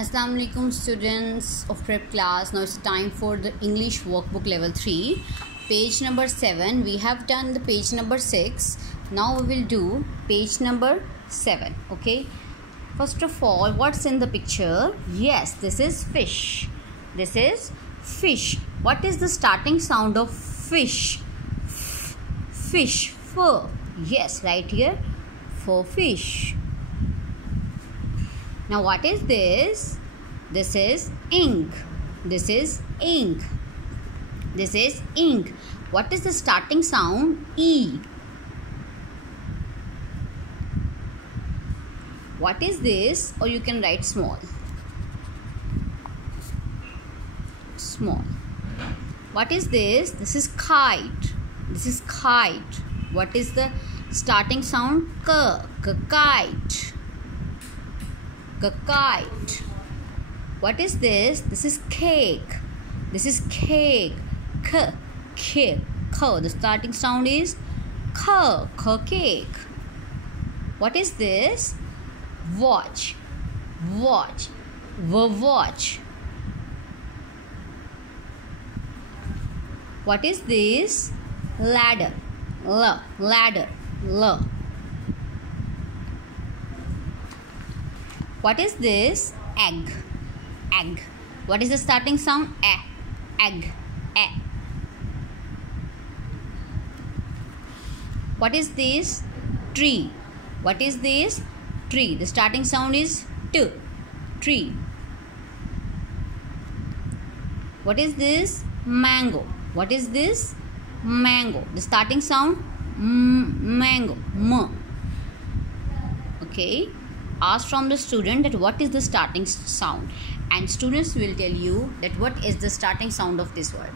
Assalamu alaikum students of prep class. Now it's time for the English workbook level 3, page number 7. We have done the page number 6. Now we will do page number 7. Okay, first of all, what's in the picture? Yes, this is fish. This is fish. What is the starting sound of fish? Fish. F. Yes, right here, for fish. Now what is this? This is ink. This is ink. This is ink. What is the starting sound? E. What is this? Or you can write small. Small. What is this? This is kite. This is kite. What is the starting sound? K. Kite. Kite. What is this? This is cake. This is cake. K. The starting sound is k. Cake. What is this? Watch. Watch. Watch. What is this? Ladder. Ladder. What is this? Egg. Egg. What is the starting sound? Egg. What is this? Tree. What is this? Tree. The starting sound is T. Tree. What is this? Mango. What is this? Mango. The starting sound? Mango. M. Okay. Ask from the student that what is the starting sound, and students will tell you that what is the starting sound of this word.